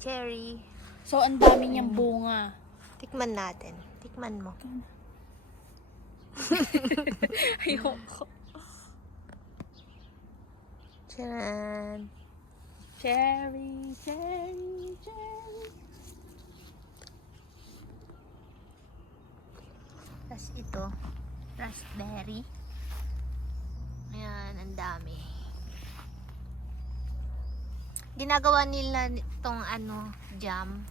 cherry. So, ang dami niyang bunga. Tikman natin. Tikman mo. Ayoko. Tcharan! Cherry, cherry, cherry. Tapos ito, raspberry. Ayan, ang dami. Ginagawa nila itong jam.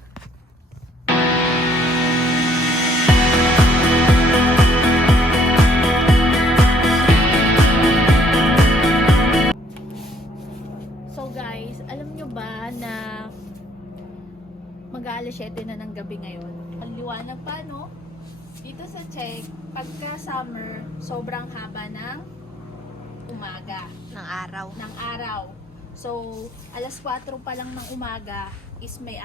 So guys, alam nyo ba na mag-aalas 7 na ng gabi ngayon? Ang liwanag pa, no? Dito sa Czech, pagka summer, sobrang haba ng umaga. Ng araw. So, alas 4 pa lang ng umaga is may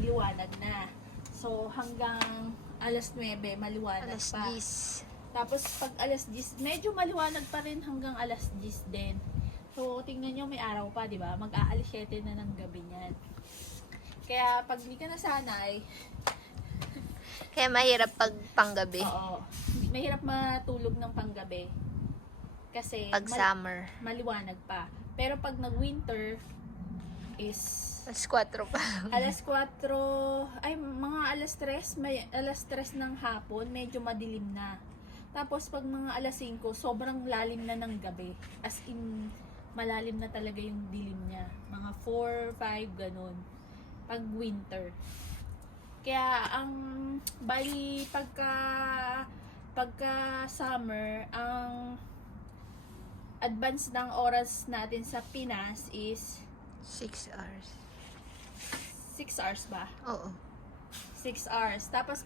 liwanag na. So, hanggang alas 9, maliwanag Alas pa. 10. Tapos, pag alas 10, medyo maliwanag pa rin hanggang alas 10 din. So, tingnan nyo, may araw pa, di ba? Mag-aalis 7 na ng gabi niyan. Kaya, pag di ka nasanay, Kaya mahirap pag panggabi. oo, mahirap matulog ng panggabi. Kasi, Pag summer. maliwanag pa. Pero pag nag-winter, is Alas 4 pa. alas 4, ay, mga alas 3, may alas 3 ng hapon, medyo madilim na. Tapos, pag mga alas 5, sobrang lalim na ng gabi. As in, malalim na talaga yung dilim niya. Mga 4, 5, ganun. Pag winter. Kaya, bali, pagka summer, ang advance ng oras natin sa Pinas is 6 hours. 6 hours ba? Oo. 6 hours. Tapos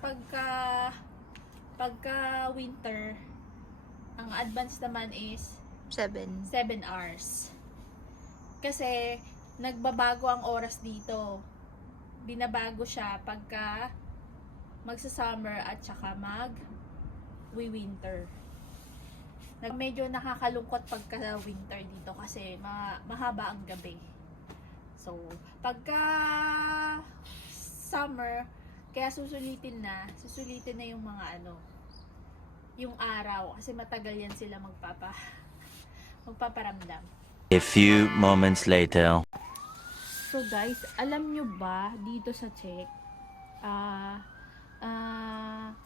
pagka winter, ang advance naman is 7. 7 hours. Kasi nagbabago ang oras dito. Binabago siya pagka magsa-summer at saka mag-winter. Medyo nakakalungkot pagka winter dito kasi mahaba ang gabi. So, pagka summer, kaya susulitin na yung mga yung araw kasi matagal yan sila magpaparamdam. A few moments later. So guys, alam nyo ba dito sa Czech,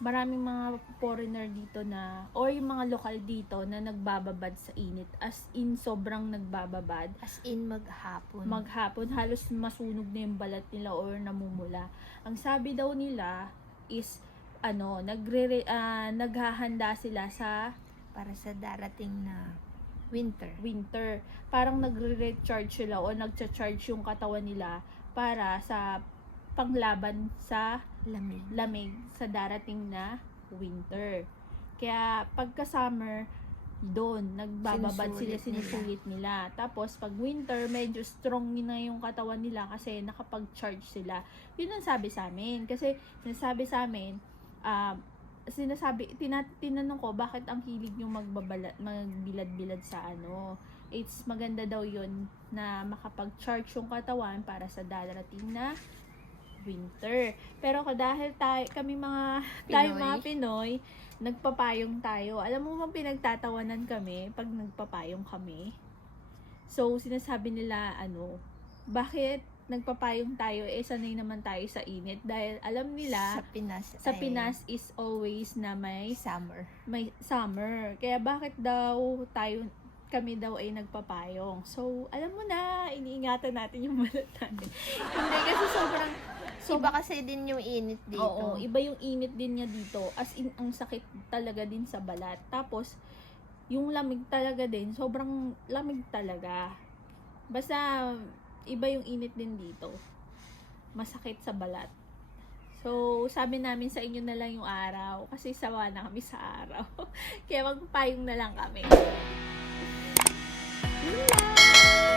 maraming mga foreigner dito or yung mga lokal dito na nagbababad sa init. As in, sobrang nagbababad. As in, maghapon. Maghapon, halos masunog na yung balat nila or namumula. Ang sabi daw nila is, naghahanda sila Para sa darating na winter. Parang nagre-recharge sila o nagcha-charge yung katawan nila para sa panglaban sa lamig sa darating na winter. Kaya pagka summer, doon nagbababad sinusulit nila. Tapos pag winter, medyo strong na yung katawan nila kasi nakapag-charge sila. Yun ang sabi sa amin. Kasi sinasabi sa amin, tinanong ko bakit ang hilig nyo magbilad-bilad sa it's maganda daw yun na makapag-charge yung katawan para sa darating na winter. Pero dahil kami mga Pinoy, nagpapayong tayo. Alam mo bang pinagtatawanan kami pag nagpapayong kami? So, sinasabi nila, bakit nagpapayong tayo, sanay naman tayo sa init. Dahil alam nila, sa Pinas is always na may summer. Kaya bakit kami daw ay nagpapayong. So, alam mo na, iniingatan natin yung balat natin. Hindi, kasi sobrang Iba kasi din yung init dito. Oo, iba yung init din niya dito. As in, ang sakit talaga din sa balat. Tapos, yung lamig talaga din, sobrang lamig talaga. Basta, iba yung init din dito. Masakit sa balat. So, sabi namin sa inyo na lang yung araw. Kasi sawa na kami sa araw. Kaya magpapayong na lang kami. Yun lang!